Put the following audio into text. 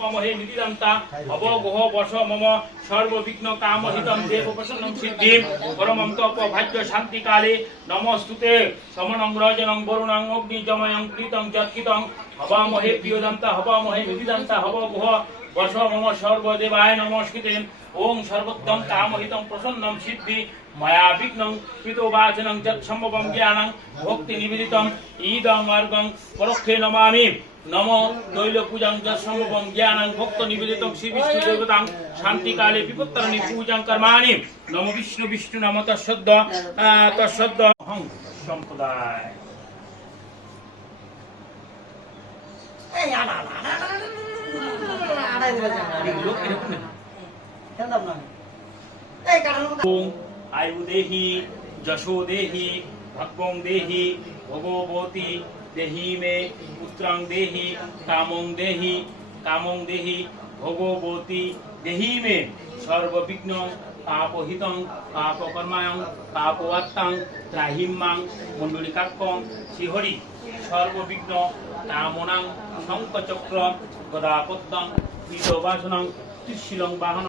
হপামহে নিদিদান্তা অবগোহ বশ মম সর্ববিঘ্ন কামহিতম দেব প্রসন্নম সিদ্ধিম পরমম তপ ভাজ্য শান্তি কালে নমস্তুতে সমনং রজনং বরুণং অগ্নিজময়ং কৃতং যৎকিতং হবামহে প্রিয়দান্তা হবামহে নিদিদান্তা হবগোহ বশ মম সর্বদেবায় নমস্কৃতে ওং সর্বোত্তম কামহিতম প্রসন্নম সিদ্ধি ময়া বিঘ্নং কৃতবাচনং যৎসম্ভবং জ্ঞানং ভক্তি নিবেদিতম ঈদং মার্গং পরোক্ষে নমামি নম দৈল পূজাং যৎসম্ভবং জ্ঞানং ভক্ত নিবেদিতং শ্রী বিষ্ণু দেবতাং শান্তি কালে বিপত্তারণি পূজাং কর্মাণি নম বিষ্ণু বিষ্ণু নাম তৎসদ্য হং সম্প্রদায় आयु देहि जशो देहि भग्गों देहि भगवती देहि मे पुत्रं देहि कामों देहि भगवती देहि मे सर्वविघ्न पापहितं पापकर्मायं पापवात्तां त्राहिमां मण्डलिकाक्कं श्रीहरि सर्वविघ्न कामनां शंखचक्र गदापद्मं पीतवासनं त्रिशूलं वाहनं